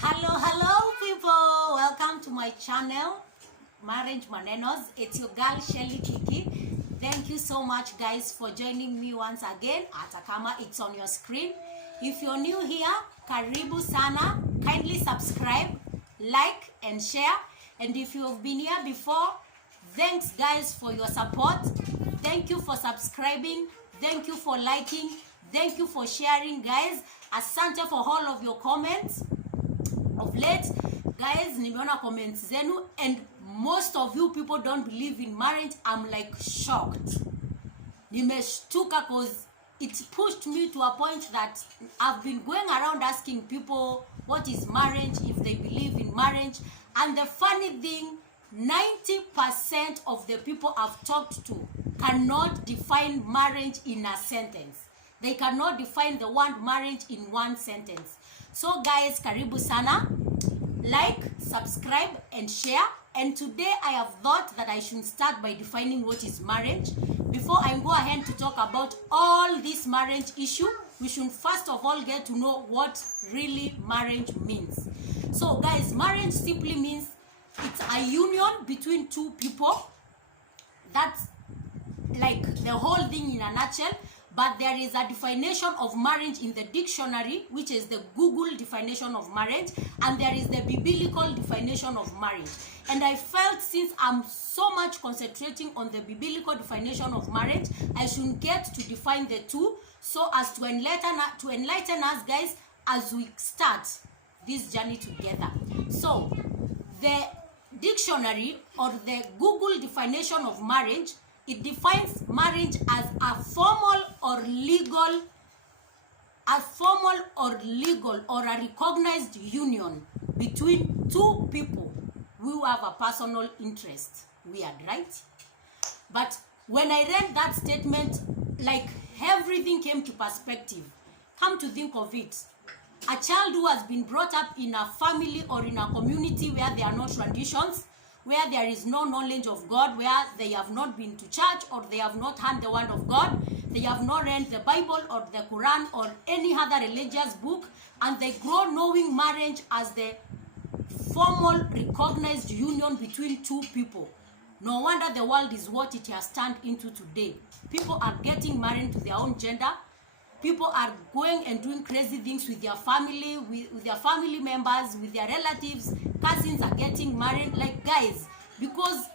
Hello people, welcome to my channel Marriage Manenos. It's your girl Shelly Kiki. Thank you so much guys for joining me once again. Atakama, it's on your screen. If you're new here, karibu sana. Kindly subscribe, like and share. And if you've been here before, thanks guys for your support. Thank you for subscribing, thank you for liking, thank you for sharing guys. Asante for all of your comments. Of late guys, nimeona comments zenu and most of you people don't believe in marriage. I'm like shocked, nimeshtuka, cause it pushed me to a point that I've been going around asking people what is marriage, if they believe in marriage. And the funny thing, 90% of the people I've talked to cannot define marriage in a sentence. They cannot define the word marriage in one sentence. So guys, karibu sana. Like, subscribe and share. And today I have thought that I should start by defining what is marriage. Before I go ahead to talk about all this marriage issue, we should first of all get to know what really marriage means. So guys, marriage simply means it's a union between two people. That's like the whole thing in a nutshell. But there is a definition of marriage in the dictionary, which is the Google definition of marriage, and there is the biblical definition of marriage. And I felt since I'm so much concentrating on the biblical definition of marriage, I should get to define the two so as to enlighten us guys as we start this journey together. So the dictionary or the Google definition of marriage, it defines marriage as a formal or legal or a recognized union between two people who have a personal interest. Weird, right? But when I read that statement, like everything came to perspective. Come to think of it, a child who has been brought up in a family or in a community where there are no traditions, where there is no knowledge of God, where they have not been to church or they have not heard the word of God, they have not read the Bible or the Quran or any other religious book, and they grow knowing marriage as the formal recognized union between two people. No wonder the world is what it has turned into today. People are getting married to their own gender. People are going and doing crazy things with their family, with their family members, with their relatives. Cousins are getting married. Like guys, because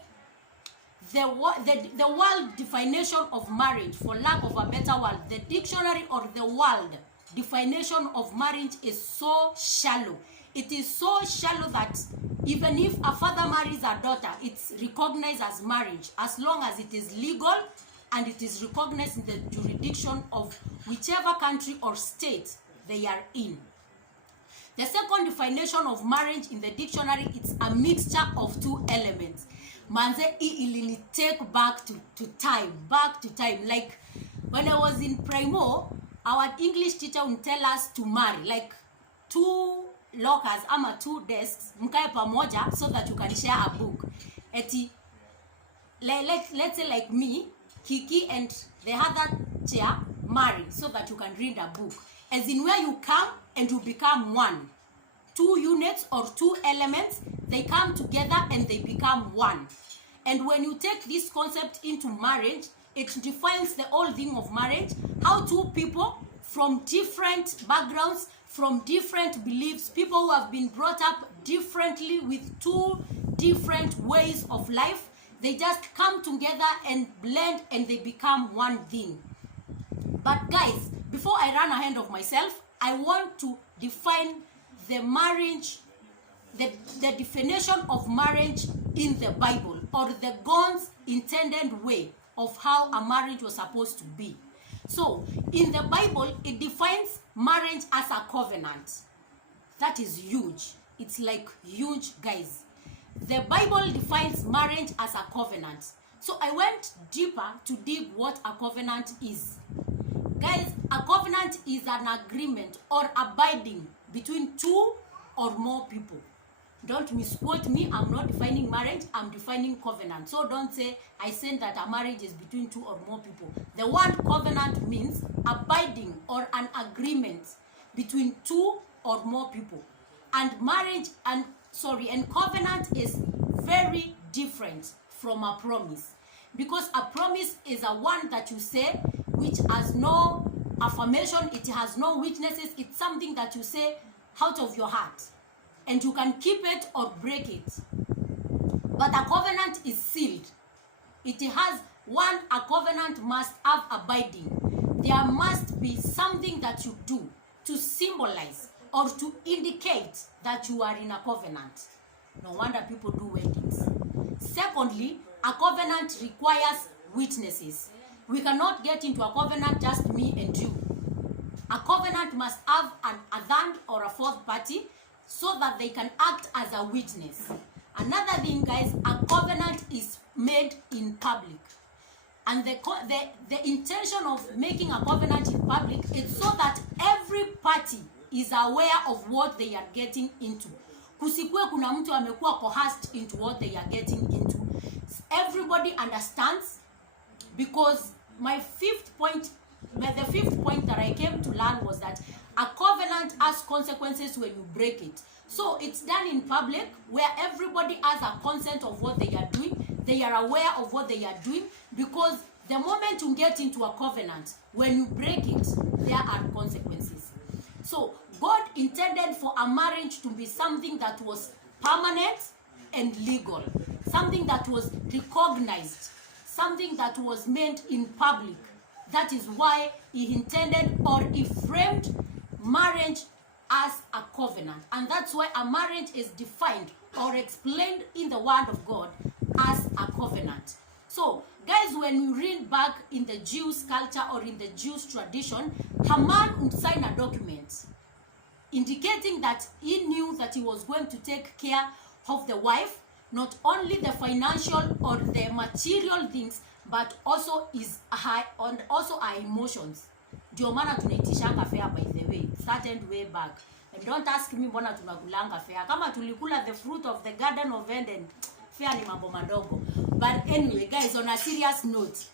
the world definition of marriage, for lack of a better word, the dictionary or the world definition of marriage is so shallow. It is so shallow that even if a father marries a daughter, it's recognized as marriage as long as it is legal and it is recognized in the jurisdiction of whichever country or state they are in. The second definition of marriage in the dictionary, it's a mixture of two elements. Manze ilini take back to time. Like when I was in Primo, our English teacher would tell us to marry, like two lockers ama two desks, mkae pamoja so that you can share a book. Eti, let's say like me, Kiki and the other chair marry so that you can read a book. As in where you come and you become one. Two units or two elements, they come together and they become one. And when you take this concept into marriage, it defines the whole thing of marriage, how two people from different backgrounds, from different beliefs, people who have been brought up differently with two different ways of life, they just come together and blend and they become one thing. But guys, before I run ahead of myself, I want to define the marriage, the definition of marriage in the Bible, or the God's intended way of how a marriage was supposed to be. So, in the Bible, it defines marriage as a covenant. That is huge. It's like huge, guys. The Bible defines marriage as a covenant. So I went deeper to dig what a covenant is. Guys, a covenant is an agreement or abiding between two or more people. Don't misquote me. I'm not defining marriage. I'm defining covenant. So don't say I said that a marriage is between two or more people. The word covenant means abiding or an agreement between two or more people. And covenant is very different from a promise, because a promise is a one that you say which has no affirmation, it has no witnesses, it's something that you say out of your heart and you can keep it or break it. But a covenant is sealed. It has one, a covenant must have abiding. There must be something that you do to symbolize or to indicate that you are in a covenant. No wonder people do weddings. Secondly, a covenant requires witnesses. We cannot get into a covenant just me and you. A covenant must have a third or a fourth party so that they can act as a witness. Another thing, guys, a covenant is made in public. And the intention of making a covenant in public is so that every party is aware of what they are getting into. Kusikue kuna mtu amekuwa coerced into what they are getting into. Everybody understands, because the fifth point that I came to learn was that a covenant has consequences when you break it. So it's done in public where everybody has a consent of what they are doing. They are aware of what they are doing, because the moment you get into a covenant, when you break it, there are consequences. So God intended for a marriage to be something that was permanent and legal, something that was recognized, something that was meant in public. That is why he intended, or he framed marriage as a covenant. And that's why a marriage is defined or explained in the Word of God as a covenant. So, guys, when you read back in the Jewish culture or in the Jewish tradition, a man would sign a document indicating that he knew that he was going to take care of the wife, not only the financial or the material things, but also her emotions. Ndio maana tunaitishanga fair, by the way, started way back. And don't ask me mbona tunakulanga fair. Kama tulikula the fruit of the garden of Eden, fair ni mambo madogo. But anyway, guys, on a serious note,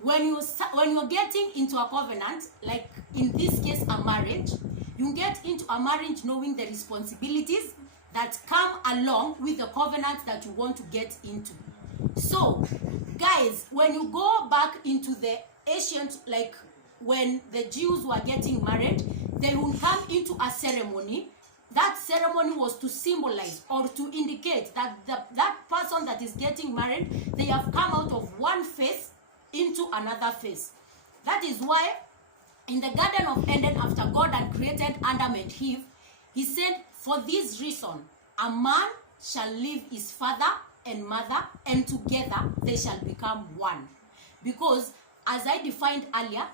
when you're getting into a covenant, like in this case a marriage, you get into a marriage knowing the responsibilities that come along with the covenant that you want to get into. So, guys, when you go back into the ancient, like when the Jews were getting married, they would come into a ceremony. That ceremony was to symbolize or to indicate that that person that is getting married, they have come out of one phase into another phase. That is why in the Garden of Eden, after God had created Adam and Eve, he said, for this reason, a man shall leave his father and mother, and together they shall become one. Because, as I defined earlier,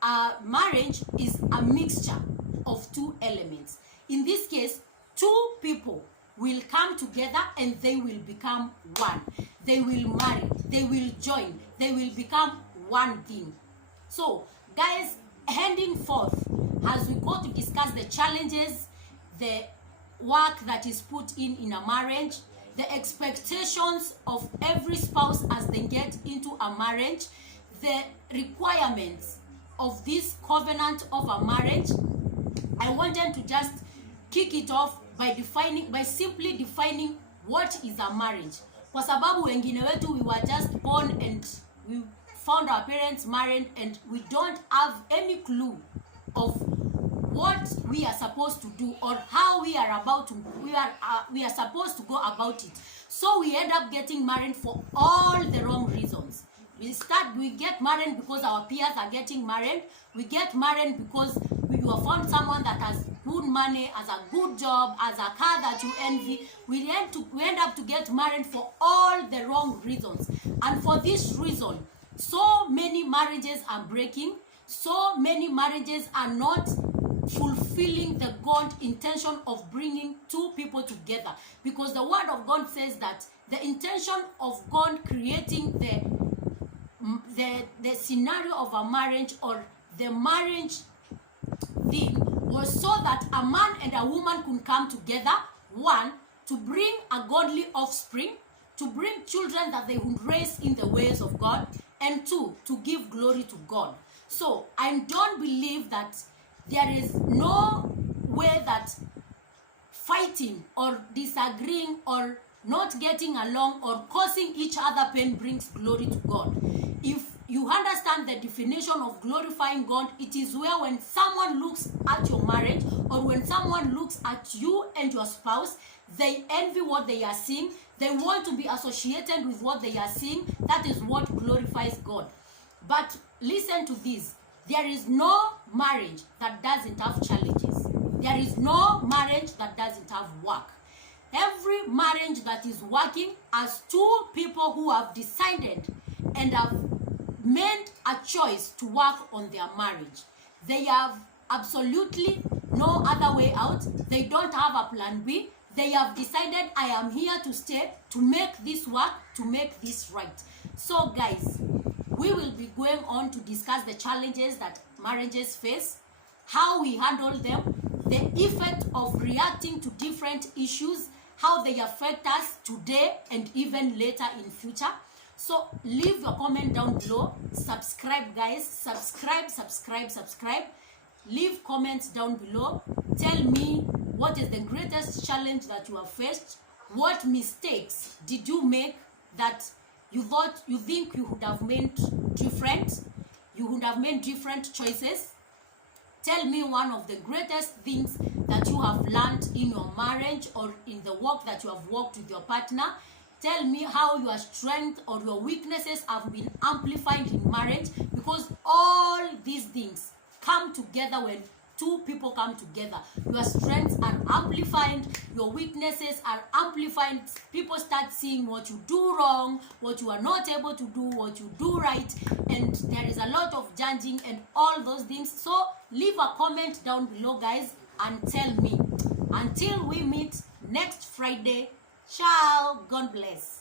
a marriage is a mixture of two elements. In this case, two people will come together and they will become one. They will marry, they will join, they will become one thing. So, guys, heading forth, as we go to discuss the challenges, the work that is put in a marriage, the expectations of every spouse as they get into a marriage, the requirements of this covenant of a marriage, I wanted to just kick it off by simply defining what is a marriage. Kwa sababu wengine wetu, we were just born and we found our parents married and we don't have any clue of what we are supposed to do or how we are supposed to go about it. So we end up getting married for all the wrong reasons. We get married because our peers are getting married. We get married because we have found someone that has good money, has a good job, has a car that you envy. We end up to get married for all the wrong reasons. And for this reason, so many marriages are breaking. So many marriages are not fulfilling the God intention of bringing two people together. Because the Word of God says that the intention of God creating the scenario of a marriage or the marriage thing was so that a man and a woman could come together, one, to bring a godly offspring, to bring children that they would raise in the ways of God, and two, to give glory to God. So I don't believe that there is no way that fighting or disagreeing or not getting along or causing each other pain brings glory to God. If you understand the definition of glorifying God, it is where when someone looks at your marriage or when someone looks at you and your spouse, they envy what they are seeing. They want to be associated with what they are seeing. That is what glorifies God. But listen to this. There is no marriage that doesn't have challenges. There is no marriage that doesn't have work. Every marriage that is working has two people who have decided and have made a choice to work on their marriage. They have absolutely no other way out. They don't have a plan B. They have decided, I am here to stay, to make this work, to make this right. So guys, we will be going on to discuss the challenges that marriages face, how we handle them, the effect of reacting to different issues, how they affect us today and even later in future. So leave your comment down below. Subscribe guys. Subscribe. Leave comments down below. Tell me what is the greatest challenge that you have faced. What mistakes did you make that you think you would have made different? You would have made different choices. Tell me one of the greatest things that you have learned in your marriage or in the work that you have worked with your partner. Tell me how your strength or your weaknesses have been amplified in marriage, because all these things come together when two people come together. Your strengths are amplified, your weaknesses are amplified. People start seeing what you do wrong, what you are not able to do, what you do right, and there is a lot of judging and all those things. So leave a comment down below guys and tell me. Until we meet next Friday, ciao, God bless.